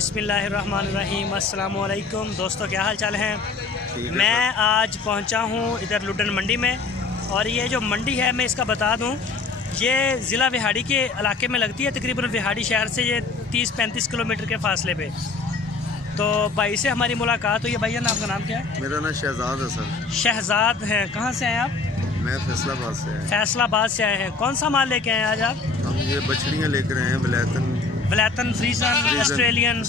बिस्मिल्लाहिर्रहमानिर्रहीम अस्सलाम वालेकुम दोस्तों, क्या हाल चाल हैं। मैं आज पहुंचा हूं इधर लुडन मंडी में, और ये जो मंडी है मैं इसका बता दूं, ये ज़िला विहाड़ी के इलाके में लगती है। तकरीबन विहाड़ी शहर से ये 30-35 किलोमीटर के फासले पे। तो भाई से हमारी मुलाकात हुई है। भैया आपका नाम क्या है? मेरा नाम शहजाद है सर। शहजाद हैं, कहाँ से आए आप? मैं फैसलाबाद से आया। फैसलाबाद से आए हैं। कौन सा माल लेके आए हैं आज आप? हम ये बछड़ियाँ लेकर आए हैं, वलैतन, फ्रीजन, ऑस्ट्रेलियन,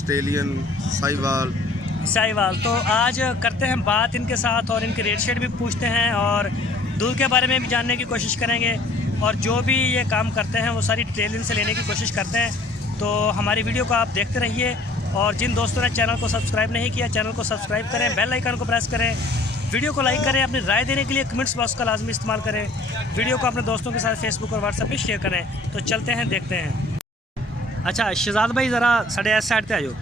साहिवाल। तो आज करते हैं बात इनके साथ और इनके रेट शेट भी पूछते हैं और दूध के बारे में भी जानने की कोशिश करेंगे, और जो भी ये काम करते हैं वो सारी डिटेल इनसे लेने की कोशिश करते हैं। तो हमारी वीडियो को आप देखते रहिए, और जिन दोस्तों ने चैनल को सब्सक्राइब नहीं किया चैनल को सब्सक्राइब करें, बेल आइकन को प्रेस करें, वीडियो को लाइक करें, अपनी राय देने के लिए कमेंट्स बॉक्स का लाजमी इस्तेमाल करें, वीडियो को अपने दोस्तों के साथ फेसबुक और व्हाट्सएप पे शेयर करें। तो चलते हैं, देखते हैं। अच्छा शहजाद भाई, ज़रा साढ़े इस साइड पे आ जाओ।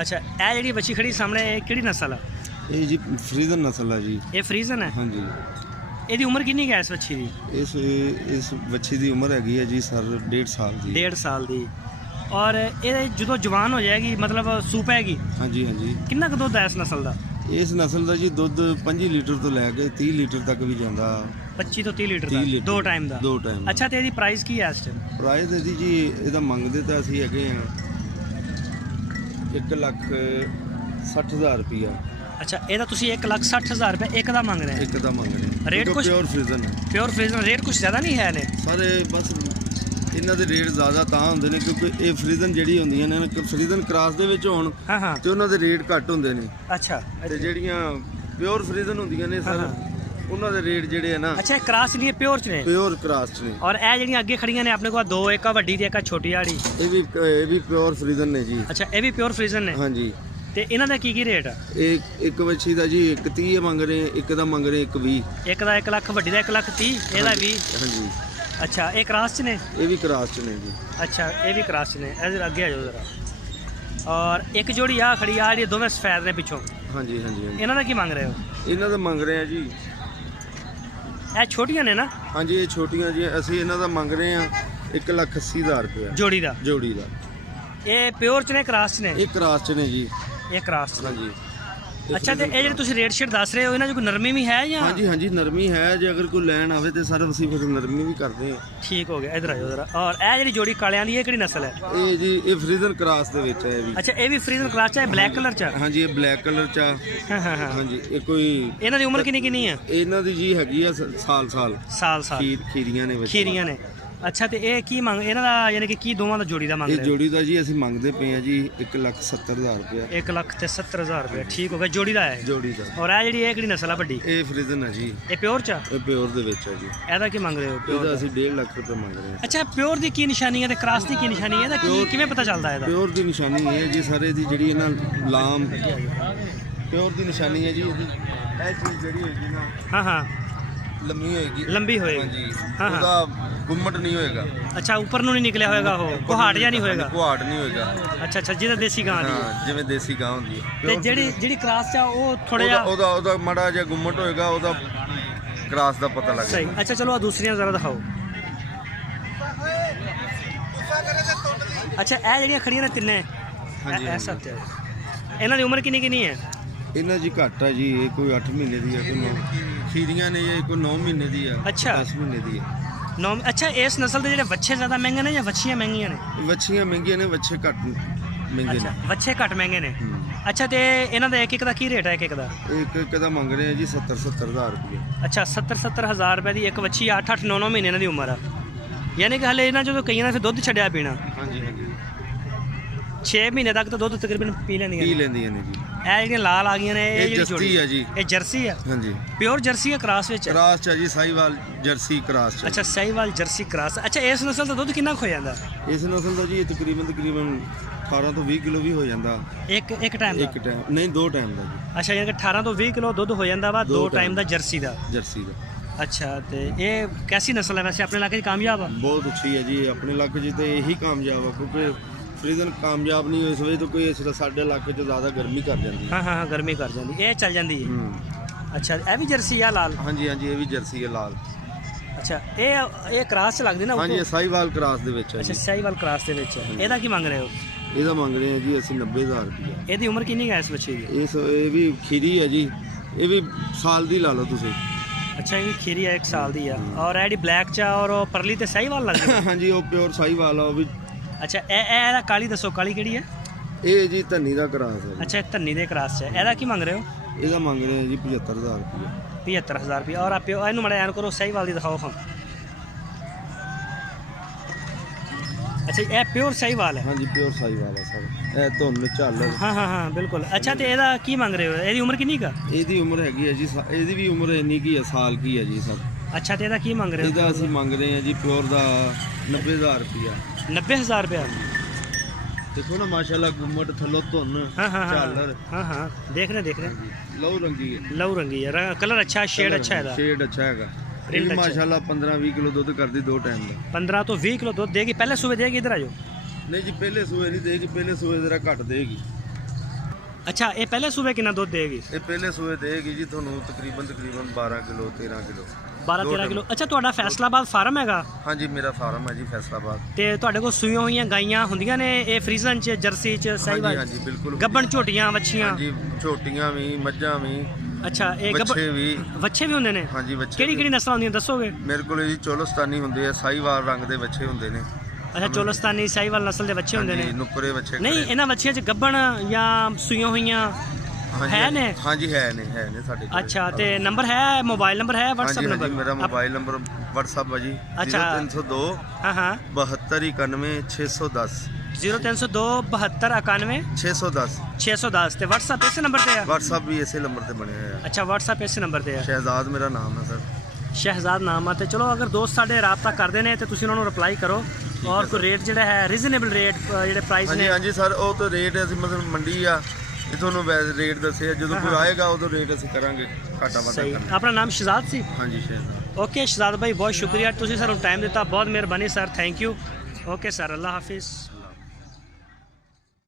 अच्छा ये जी बच्ची खड़ी सामने किहड़ी नस्ल है? ये जी फ्रीजन नस्ल है जी। ये फ्रीजन है? हाँ जी। ਇਹਦੀ ਉਮਰ ਕਿੰਨੀ ਹੈ ਇਸ ਬੱਚੀ ਦੀ? ਇਸ ਬੱਚੀ ਦੀ ਉਮਰ ਹੈਗੀ ਹੈ ਜੀ ਸਰ 1.5 ਸਾਲ ਦੀ। 1.5 ਸਾਲ ਦੀ। ਔਰ ਇਹ ਜਦੋਂ ਜਵਾਨ ਹੋ ਜਾਏਗੀ, ਮਤਲਬ ਸੂ ਪੈਗੀ? ਹਾਂਜੀ ਹਾਂਜੀ। ਕਿੰਨਾ ਕੁ ਦੁੱਧ ਹੈ ਇਸ ਨਸਲ ਦਾ? ਇਸ ਨਸਲ ਦਾ ਜੀ ਦੁੱਧ 25 ਲੀਟਰ ਤੋਂ ਲੈ ਕੇ 30 ਲੀਟਰ ਤੱਕ ਵੀ ਜਾਂਦਾ। 25 ਤੋਂ 30 ਲੀਟਰ ਦਾ, ਦੋ ਟਾਈਮ ਦਾ? ਦੋ ਟਾਈਮ। ਅੱਛਾ, ਤੇ ਇਹਦੀ ਪ੍ਰਾਈਸ ਕੀ ਹੈ ਇਸ ਟਾਈਮ? ਪ੍ਰਾਈਸ ਇਹਦੀ ਜੀ ਇਹਦਾ ਮੰਗਦੇ ਤਾਂ ਅਸੀਂ ਹੈਗੇ ਆ 1,60,000 ਰੁਪਇਆ। ਅੱਛਾ, ਇਹਦਾ ਤੁਸੀਂ 1,60,000 ਰੁਪਏ ਇੱਕ ਦਾ ਮੰਗ ਰਹੇ ਹੋ? ਇੱਕ ਦਾ ਮੰਗ ਰਹੇ। ਰੇਟ ਕੁਛ ਪਿਓਰ ਫਰੀਜ਼ਨ ਹੈ। ਪਿਓਰ ਫਰੀਜ਼ਨ ਰੇਟ ਕੁਛ ਜ਼ਿਆਦਾ ਨਹੀਂ ਹੈ ਨੇ ਸਾਰੇ? ਬਸ ਇਹਨਾਂ ਦੇ ਰੇਟ ਜ਼ਿਆਦਾ ਤਾਂ ਹੁੰਦੇ ਨੇ ਕਿਉਂਕਿ ਇਹ ਫਰੀਜ਼ਨ ਜਿਹੜੀ ਹੁੰਦੀਆਂ ਨੇ ਫਰੀਜ਼ਨ ਕ੍ਰਾਸ ਦੇ ਵਿੱਚ ਹੋਣ ਤੇ ਉਹਨਾਂ ਦੇ ਰੇਟ ਘੱਟ ਹੁੰਦੇ ਨੇ। ਅੱਛਾ, ਤੇ ਜਿਹੜੀਆਂ ਪਿਓਰ ਫਰੀਜ਼ਨ ਹੁੰਦੀਆਂ ਨੇ ਸਰ ਉਹਨਾਂ ਦੇ ਰੇਟ ਜਿਹੜੇ ਆ ਨਾ। ਅੱਛਾ, ਕ੍ਰਾਸ ਨਹੀਂ ਪਿਓਰ ਚ ਨੇ? ਪਿਓਰ ਕ੍ਰਾਸ ਚ ਨੇ। ਔਰ ਇਹ ਜਿਹੜੀਆਂ ਅੱਗੇ ਖੜੀਆਂ ਨੇ ਆਪਣੇ ਕੋਲ ਦੋ, ਇੱਕ ਵੱਡੀ ਤੇ ਇੱਕ ਛੋਟੀ ਵਾਲੀ, ਇਹ ਵੀ ਪਿਓਰ ਫਰੀਜ਼ਨ ਨੇ ਜੀ। ਅੱਛਾ, ਇਹ ਵੀ ਪਿਓਰ ਫਰੀਜ਼ਨ ਨੇ? ਹਾਂਜੀ। ਤੇ ਇਹਨਾਂ ਦਾ ਕੀ ਰੇਟ ਆ? ਇੱਕ ਵੱਛੀ ਦਾ ਜੀ 1,30 ਮੰਗ ਰਹੇ, ਇੱਕ ਦਾ ਮੰਗ ਰਹੇ 1,20। ਇੱਕ ਦਾ 1 ਲੱਖ, ਵੱਡੀ ਦਾ 1,30,000, ਇਹਦਾ 20। ਹਾਂਜੀ। ਅੱਛਾ, ਇਹ ਕ੍ਰਾਸ ਚ ਨੇ? ਇਹ ਵੀ ਕ੍ਰਾਸ ਚ ਨੇ ਜੀ। ਅੱਛਾ, ਇਹ ਵੀ ਕ੍ਰਾਸ ਚ ਨੇ। ਇਹਦੇ ਅੱਗੇ ਆ ਜਾਓ ਜ਼ਰਾ। ਔਰ ਇੱਕ ਜੋੜੀ ਆ ਖੜੀ ਆ ਜਿਹੜੀ ਦੋਵੇਂ ਸਫੈਦ ਨੇ ਪਿੱਛੋਂ। ਹਾਂਜੀ ਹਾਂਜੀ। ਇਹਨਾਂ ਦਾ ਕੀ ਮੰਗ ਰਹੇ ਹੋ? ਇਹਨਾਂ ਦਾ ਮੰਗ ਰਹੇ ਆ ਜੀ, ਇਹ ਛੋਟੀਆਂ ਨੇ ਨਾ? ਹਾਂਜੀ, ਇਹ ਛੋਟੀਆਂ ਜੀ। ਅਸੀਂ ਇਹਨਾਂ ਦਾ ਮੰਗ ਰਹੇ ਆ 1,80,000 ਰੁਪਇਆ ਜੋੜੀ ਦਾ। ਇਹ ਪਿਓਰ ਚ ਨੇ ਕ੍ਰਾਸ ਚ ਨੇ? ਇਹ ਕ੍ਰਾਸ ਚ ਨੇ ਜੀ। ਇਹ ਕ੍ਰਾਸ ਚ? ਹਾਂਜੀ। ਅੱਛਾ, ਤੇ ਇਹ ਜਿਹੜੇ ਤੁਸੀਂ ਰੇਟ ਸ਼ੇਟ ਦੱਸ ਰਹੇ ਹੋ ਇਹਨਾਂ 'ਚ ਕੋਈ ਨਰਮੀ ਵੀ ਹੈ ਜਾਂ? ਹਾਂਜੀ ਹਾਂਜੀ, ਨਰਮੀ ਹੈ। ਜੇ ਅਗਰ ਕੋਈ ਲੈਣ ਆਵੇ ਤੇ ਸਰ ਅਸੀਂ ਫਿਰ ਨਰਮੀ ਵੀ ਕਰਦੇ ਹਾਂ। ਠੀਕ ਹੋ ਗਿਆ, ਇਧਰ ਆ ਜਾਓ ਜ਼ਰਾ। ਔਰ ਇਹ ਜਿਹੜੀ ਜੋੜੀ ਕਾਲਿਆਂ ਦੀ ਇਹ ਕਿਹੜੀ ਨਸਲ ਹੈ? ਇਹ ਜੀ ਇਹ ਫਰੀਜ਼ਨ ਕ੍ਰਾਸ ਦੇ ਵਿੱਚ ਹੈ ਇਹ ਵੀ। ਅੱਛਾ, ਇਹ ਵੀ ਫਰੀਜ਼ਨ ਕ੍ਰਾਸ ਚ ਹੈ? ਬਲੈਕ ਕਲਰ ਚ? ਹਾਂਜੀ, ਇਹ ਬਲੈਕ ਕਲਰ ਚ ਆ। ਹਾਂ ਹਾਂ ਹਾਂ। ਹਾਂਜੀ, ਇਹ ਕੋਈ ਇਹਨਾਂ ਦੀ ਉਮਰ ਕਿੰਨੀ ਹੈ? ਇਹਨਾਂ ਦੀ ਜੀ ਹੈਗੀ ਆ ਸਾਲ। ਖੀਰੀਆਂ ਨੇ। ਅੱਛਾ, ਤੇ ਇਹ ਕੀ ਮੰਗ ਇਹਨਾਂ ਦਾ, ਯਾਨੀ ਕਿ ਕੀ ਦੋਵਾਂ ਦਾ ਜੋੜੀ ਦਾ ਮੰਗ ਰਹੇ ਹੋ? ਇਹ ਜੋੜੀ ਦਾ ਜੀ ਅਸੀਂ ਮੰਗਦੇ ਪਏ ਆ ਜੀ 1,70,000 ਰੁਪਇਆ। 1,70,000 ਰੁਪਇਆ। ਠੀਕ ਹੋ ਗਿਆ, ਜੋੜੀ ਦਾ ਹੈ? ਜੋੜੀ ਦਾ। ਔਰ ਇਹ ਜਿਹੜੀ ਇਹ ਕਿਹੜੀ ਨਸਲ ਆ ਵੱਡੀ? ਇਹ ਫਰੀਜ਼ਨ ਹੈ ਜੀ। ਇਹ ਪਿਓਰ ਚ? ਇਹ ਪਿਓਰ ਦੇ ਵਿੱਚ ਹੈ ਜੀ। ਇਹਦਾ ਕੀ ਮੰਗ ਰਹੇ ਹੋ? ਇਹਦਾ ਅਸੀਂ 1.5 ਲੱਖ ਰੁਪਏ ਮੰਗ ਰਹੇ ਹਾਂ। ਅੱਛਾ, ਪਿਓਰ ਦੀ ਕੀ ਨਿਸ਼ਾਨੀ ਹੈ ਤੇ ਕ੍ਰਾਸ ਦੀ ਕੀ ਨਿਸ਼ਾਨੀ ਹੈ? ਇਹਦਾ ਕਿਵੇਂ ਪਤਾ ਚੱਲਦਾ ਇਹਦਾ? ਪਿਓਰ ਦੀ ਨਿਸ਼ਾਨੀ ਇਹ ਜੀ ਸਾਰੇ ਦੀ ਜਿਹੜੀ ਇਹਨਾਂ ਲਾਮ ਪਿਓਰ ਦੀ ਨਿਸ਼ਾਨੀ ਹੈ ਜੀ ਇਹਦੀ। ਇਹ ਚੀਜ਼ ਜਿਹੜੀ ਹੋਏਗੀ ਨਾ, ਹਾਂ ਹਾਂ, ਲੰਬੀ ਹੋਏਗੀ। ਹਾਂਜੀ। ਉਹਦਾ ਗੁੰਮਟ ਨਹੀਂ ਹੋਏਗਾ। ਅੱਛਾ, ਉੱਪਰ ਨੂੰ ਨਹੀਂ ਨਿਕਲਿਆ ਹੋਏਗਾ, ਉਹ ਕੁਹਾੜ ਜਾਂ ਨਹੀਂ ਹੋਏਗਾ? ਕੁਹਾੜ ਨਹੀਂ ਹੋਏਗਾ। ਅੱਛਾ ਅੱਛਾ, ਜਿਹਦਾ ਦੇਸੀ ਗਾਂ ਦੀ? ਹਾਂ, ਜਿਵੇਂ ਦੇਸੀ ਗਾਂ ਹੁੰਦੀ ਹੈ। ਤੇ ਜਿਹੜੀ ਕ੍ਰਾਸ ਚ ਆ ਉਹ ਥੋੜਾ ਜਿਹਾ ਉਹਦਾ ਮਾੜਾ ਜਿਹਾ ਗੁੰਮਟ ਹੋਏਗਾ, ਉਹਦਾ ਕ੍ਰਾਸ ਦਾ ਪਤਾ ਲੱਗ ਜਾਏਗਾ। ਅੱਛਾ, ਚਲੋ ਆ ਦੂਸਰੀਆਂ ਜ਼ਰਾ ਦਿਖਾਓ। ਅੱਛਾ, ਇਹ ਜਿਹੜੀਆਂ ਖੜੀਆਂ ਨੇ ਤਿੰਨੇ, ਐਸਾ ਤੇ ਇਹਨਾਂ ਦੀ ਉਮਰ ਕਿੰਨੀ ਹੈ? ਇਹਨਾਂ ਜੀ ਘੱਟ ਆ ਜੀ। ਇਹ ਕੋਈ 8 ਮਹੀਨੇ ਦੀ ਹੈ, ਕੋਈ 9 ਖੀਰੀਆਂ ਨੇ, ਇਹ ਕੋਈ 9 ਮਹੀਨੇ ਦੀ ਆ। ਅੱਛਾ, 10 ਮਹੀਨੇ ਦੀ ਹੈ। 9। ਅੱਛਾ, ਇਸ ਨਸਲ ਦੇ ਜਿਹੜੇ ਵੱਛੇ ਜ਼ਿਆਦਾ ਮਹਿੰਗੇ ਨੇ ਜਾਂ ਵੱਛੀਆਂ ਮਹਿੰਗੀਆਂ ਨੇ? ਵੱਛੀਆਂ ਮਹਿੰਗੀਆਂ ਨੇ, ਵੱਛੇ ਘੱਟ ਮਹਿੰਗੇ ਨੇ। ਵੱਛੇ ਘੱਟ ਮਹਿੰਗੇ ਨੇ। ਅੱਛਾ, ਤੇ ਇਹਨਾਂ ਦਾ ਇੱਕ ਦਾ ਕੀ ਰੇਟ ਹੈ? ਇੱਕ ਦਾ ਮੰਗ ਰਹੇ ਆ ਜੀ 70,000 ਰੁਪਏ। ਅੱਛਾ, 70,000 ਰੁਪਏ ਦੀ ਇੱਕ ਵੱਛੀ। 8-8, 9-9 ਮਹੀਨੇ ਇਹਨਾਂ ਦੀ ਉਮਰ ਆ, ਯਾਨੀ ਕਿ ਹਲੇ ਇਹਨਾਂ ਜਦੋਂ ਕਈਆਂ ਨੇ ਫਿਰ ਦੁੱਧ ਛੱਡਿਆ ਪੀਣਾ। ਹਾਂਜੀ ਹਾਂਜੀ। 6 ਮਹੀਨੇ ਤੱਕ ਤਾਂ ਦੁੱਧ ਤਕਰੀਬਨ ਪੀ ਲੈਂਦੀਆਂ ਨੇ ਜੀ। ਇਹ ਜਿਹੜੀਆਂ ਲਾਲ ਆ ਗਈਆਂ ਨੇ, ਇਹ ਜਰਸੀ ਹੈ ਜੀ। ਇਹ ਜਰਸੀ ਆ? ਹਾਂਜੀ। ਪਿਓਰ ਜਰਸੀ ਹੈ? ਕ੍ਰਾਸ ਵਿੱਚ? ਕ੍ਰਾਸ ਚ ਜੀ, ਸਾਹੀਵਾਲ ਜਰਸੀ ਕ੍ਰਾਸ ਚ। ਅੱਛਾ, ਸਾਹੀਵਾਲ ਜਰਸੀ ਕ੍ਰਾਸ। ਅੱਛਾ, ਇਸ ਨਸਲ ਦਾ ਦੁੱਧ ਕਿੰਨਾ ਹੋ ਜਾਂਦਾ? ਇਸ ਨਸਲ ਦਾ ਜੀ ਤਕਰੀਬਨ 18 ਤੋਂ 20 ਕਿਲੋ ਵੀ ਹੋ ਜਾਂਦਾ। ਇੱਕ ਟਾਈਮ ਦਾ? ਇੱਕ ਟਾਈਮ ਨਹੀਂ, 2 ਟਾਈਮ ਦਾ ਜੀ। ਅੱਛਾ, ਯਾਨੀ ਕਿ 18 ਤੋਂ 20 ਕਿਲੋ ਦੁੱਧ ਹੋ ਜਾਂਦਾ ਵਾ 2 ਟਾਈਮ ਦਾ ਜਰਸੀ ਦਾ। ਅੱਛਾ, ਤੇ ਇਹ ਕੈਸੀ ਨਸਲ ਹੈ ਵੈਸੇ? ਆਪਣੇ ਇਲਾਕੇ 'ਚ ਕਾਮਯਾਬ ਆ? ਬਹੁਤ ਅੱਛੀ ਹੈ ਜੀ, ਆਪਣੇ ਇਲਾਕੇ 'ਚ ਤਾਂ ਇਹੀ ਕਾਮਯਾਬ ਆ, ਕਿਉਂਕਿ ਫਰੀਜ਼ਨ ਕਾਮਯਾਬ ਨਹੀਂ ਇਸ ਵਜ੍ਹਾ ਤੋਂ ਕੋਈ ਇਸ ਦਾ ਸਾਡੇ ਇਲਾਕੇ 'ਚ ਜ਼ਿਆਦਾ ਗਰਮੀ ਕਰ ਜਾਂਦੀ ਹੈ। ਹਾਂ ਗਰਮੀ ਕਰ ਜਾਂਦੀ, ਇਹ ਚੱਲ ਜਾਂਦੀ ਹੈ। ਅੱਛਾ, ਇਹ ਵੀ ਜਰਸੀ ਆ ਲਾਲ? ਹਾਂਜੀ ਹਾਂਜੀ, ਇਹ ਵੀ ਜਰਸੀ ਹੈ ਲਾਲ। ਅੱਛਾ, ਇਹ ਕ੍ਰਾਸ ਚ ਲੱਗਦੀ ਨਾ? ਹਾਂਜੀ, ਸਾਹੀਵਾਲ ਕ੍ਰਾਸ ਦੇ ਵਿੱਚ ਹੈ। ਅੱਛਾ, ਸਾਹੀਵਾਲ ਕ੍ਰਾਸ ਦੇ ਵਿੱਚ। ਇਹਦਾ ਕੀ ਮੰਗ ਰਹੇ ਹੋ? ਇਹਦਾ ਮੰਗ ਰਹੇ ਆ ਜੀ ਅਸੀਂ 90,000 ਰੁਪਇਆ। ਇਹਦੀ ਉਮਰ ਕਿੰਨੀ ਹੈ ਇਸ ਬੱਚੇ ਦੀ? ਇਹ ਵੀ ਖੀਰੀ ਹੈ ਜੀ, ਇਹ ਵੀ ਸਾਲ ਦੀ ਲਾ ਲਓ ਤੁਸੀਂ। ਅੱਛਾ, ਇਹ ਵੀ ਖੀਰੀ ਹੈ 1 ਸਾਲ ਦੀ ਆ। ਔਰ ਇਹਦੀ ਬਲੈਕ ਚ ਔਰ ਉਹ ਪਰਲੀ ਤੇ ਸਾਹੀਵਾਲ ਲੱਗਦੀ? ਹਾਂਜੀ, ਉਹ ਪਿਓਰ ਸਾਹੀਵਾਲ ਆ ਉਹ ਵੀ। ਅੱਛਾ, ਇਹਦਾ ਕਾਲੀ ਦੱਸੋ, ਕਾਲੀ ਕਿਹੜੀ ਹੈ? ਇਹ ਜੀ ਧੰਨੀ ਦਾ ਕਰਾਸ ਹੈ। ਅੱਛਾ, ਇਹ ਧੰਨੀ ਦੇ ਕਰਾਸ ਚ ਹੈ। ਇਹਦਾ ਕੀ ਮੰਗ ਰਹੇ ਹੋ? ਇਹਦਾ ਮੰਗ ਰਹੇ ਆ ਜੀ 75,000 ਰੁਪਇਆ। 75,000 ਰੁਪਇਆ। ਔਰ ਆਪਿਓ ਇਹਨੂੰ ਮੜਾ ਐਨ ਕਰੋ, ਸਾਹੀਵਾਲ ਦੀ ਦਿਖਾਓ ਹਾਂ। ਅੱਛਾ, ਇਹ ਪਿਓਰ ਸਾਹੀਵਾਲ ਹੈ? ਹਾਂਜੀ, ਪਿਓਰ ਸਾਹੀਵਾਲ ਹੈ ਸਰ। ਇਹ ਧੁੰਨ ਝਾਲਰ। ਹਾਂ ਬਿਲਕੁਲ। ਅੱਛਾ, ਤੇ ਇਹਦਾ ਕੀ ਮੰਗ ਰਹੇ ਹੋ? ਇਹਦੀ ਉਮਰ ਕਿੰਨੀ ਕਾ? ਇਹਦੀ ਉਮਰ ਹੈਗੀ ਹੈ ਜੀ, ਇਹਦੀ ਵੀ ਉਮਰ ਇੰਨੀ ਕੀ ਹੈ, ਸਾਲ ਕੀ ਹੈ ਜੀ ਸਰ। ਅੱਛਾ, ਤੇ ਇਹਦਾ ਕੀ ਮੰਗ ਰਹੇ ਹੋ? ਇਹਦਾ ਅਸੀਂ ਮੰਗ ਰਹੇ ਹਾਂ ਜੀ ਪਿਓਰ ਦਾ 90,000 ਰੁਪਇਆ। 90,000 ਰੁਪਇਆ। ਦੇਖੋ ਨਾ ਮਾਸ਼ਾਅੱਲਾ, ਗੁੰਮਟ ਥੱਲੋਂ ਧੁੰਨ ਝਾਲਰ। ਹਾਂ ਦੇਖ ਰਹੇ ਲਹੂ ਰੰਗੀ ਹੈ। ਲਹੂ ਰੰਗੀ ਹੈ, ਕਲਰ ਅੱਛਾ, ਸ਼ੇਡ ਅੱਛਾ ਇਹਦਾ। ਸ਼ੇਡ ਅੱਛਾ ਹੈਗਾ। ਇਹ ਮਾਸ਼ਾਅੱਲਾ 15-20 ਕਿਲੋ ਦੁੱਧ ਕਰਦੀ 2 ਟਾਈਮ ਦਾ। 15 ਤੋਂ 20 ਕਿਲੋ ਦੁੱਧ ਦੇਗੀ। ਪਹਿਲੇ ਸੂਬੇ ਦੇਗੀ? ਇਧਰ ਆ ਜਾਓ। ਨਹੀਂ ਜੀ, ਪਹਿਲੇ ਸੂਏ ਨਹੀਂ ਦੇਗੀ, ਪਹਿਲੇ ਸੂਏ ਜ਼ਰਾ ਘੱਟ ਦੇਗੀ। ਅੱਛਾ, ਇਹ ਪਹਿਲੇ ਸੂਬੇ ਕਿੰਨਾ ਦੁੱਧ ਦੇਗੀ? ਇਹ ਪਹਿਲੇ ਸੂਏ ਦੇਗੀ ਜੀ ਤੁਹਾਨੂੰ ਤਕਰੀਬਨ 12 ਕਿਲੋ 13 ਕਿਲੋ। 12-13 ਕਿਲੋ। ਅੱਛਾ, ਤੁਹਾਡਾ ਫੈਸਲਾਬਾਦ ਫਾਰਮ ਹੈਗਾ? ਹਾਂਜੀ, ਮੇਰਾ ਫਾਰਮ ਹੈ ਜੀ ਫੈਸਲਾਬਾਦ। ਤੇ ਤੁਹਾਡੇ ਕੋਲ ਸੂਈਆਂ ਹੋਈਆਂ ਗਾਈਆਂ ਹੁੰਦੀਆਂ ਨੇ ਇਹ ਫਰੀਜ਼ਨ ਚ, ਜਰਸੀ ਚ, ਸਾਹੀਵਾਲ? ਹਾਂਜੀ ਬਿਲਕੁਲ। ਗੱਬਣ ਝੋਟੀਆਂ, ਵੱਛੀਆਂ? ਹਾਂਜੀ, ਝੋਟੀਆਂ ਵੀ, ਮੱਝਾਂ ਵੀ। ਅੱਛਾ, ਇਹ ਵੱਛੇ ਵੀ। ਵੱਛੇ ਵੀ ਹੁੰਦੇ ਨੇ? ਹਾਂਜੀ, ਵੱਛੇ। ਕਿਹੜੀ ਨਸਲਾਂ ਹੁੰਦੀਆਂ ਦੱਸੋਗੇ? ਮੇਰੇ ਕੋਲ ਜੀ ਚੋਲਸਤਾਨੀ ਹੁੰਦੇ ਆ, ਸਾਹੀਵਾਲ ਰੰਗ ਦੇ ਵੱਛੇ ਹੁੰਦੇ ਨੇ। ਅੱਛਾ, ਚੋਲਸਤਾਨੀ ਸਾਹੀਵਾਲ ਨਸਲ ਦੇ ਵੱਛੇ ਹੁੰਦੇ ਨੇ? ਨੁਕਰੇ ਵੱਛੇ। ਨਹੀਂ, ਇਹਨਾਂ ਵੱਛਿਆਂ ਚ ਗੱਬਣ ਜਾਂ ਸੂਈਆਂ ਹੋਈਆਂ ਹੈ ਨੇ? ਹਾਂਜੀ, ਹੈ ਨੇ ਸਾਡੇ ਕੋਲ। ਅੱਛਾ, ਤੇ ਨੰਬਰ ਹੈ, ਮੋਬਾਈਲ ਨੰਬਰ ਹੈ, WhatsApp ਨੰਬਰ? ਮੇਰਾ ਮੋਬਾਈਲ ਨੰਬਰ WhatsApp ਹੈ ਜੀ। 0302 ਹਾਂ 7291 610। 0302 7291 610 610। ਤੇ WhatsApp ਇਸੇ ਨੰਬਰ ਤੇ ਹੈ? WhatsApp ਵੀ ਇਸੇ ਨੰਬਰ ਤੇ ਬਣਿਆ ਹੋਇਆ। ਅੱਛਾ, WhatsApp ਇਸੇ ਨੰਬਰ ਤੇ ਹੈ। ਸ਼ਹਿਜ਼ਾਦ ਮੇਰਾ ਨਾਮ ਹੈ ਸਰ। ਸ਼ਹਿਜ਼ਾਦ ਨਾਮ ਆ। ਤੇ ਚਲੋ, ਅਗਰ ਦੋਸਤ ਸਾਡੇ ਰਾਬਤਾ ਕਰਦੇ ਨੇ ਤੇ ਤੁਸੀਂ ਉਹਨਾਂ ਨੂੰ ਰਿਪਲਾਈ ਕਰੋ। ਔਰ ਕੋਈ ਰੇਟ ਜਿਹੜਾ ਹੈ ਰੀਜ਼ਨੇਬਲ ਰੇਟ, ਜਿਹੜੇ ਪ੍ਰਾਈਸ ਨੇ? ਹਾਂਜੀ ਸਰ, ਉਹ ਤਾਂ ਰੇਟ ਅਸੀਂ ਮਤਲਬ ਮੰਡੀ ਆ, ਇਹ ਤੁਹਾਨੂੰ ਵੈਸੇ ਰੇਟ ਦੱਸਿਆ, ਜਦੋਂ ਕੋਈ ਆਏਗਾ ਉਦੋਂ ਰੇਟ ਅਸੀਂ ਕਰਾਂਗੇ ਘਾਟਾ ਵਾਧਾ ਕਰਾਂਗੇ। ਆਪਣਾ ਨਾਮ ਸ਼ਹਿਜ਼ਾਦ ਸੀ? ਹਾਂਜੀ, ਸ਼ਹਿਜ਼ਾਦ। ਓਕੇ ਸ਼ਹਿਜ਼ਾਦ ਭਾਈ, ਬਹੁਤ ਸ਼ੁਕਰੀਆ, ਤੁਸੀਂ ਸਾਨੂੰ ਟਾਈਮ ਦਿੱਤਾ, ਬਹੁਤ ਮਿਹਰਬਾਨੀ sir, thank you. Okay sir, Allah Hafiz.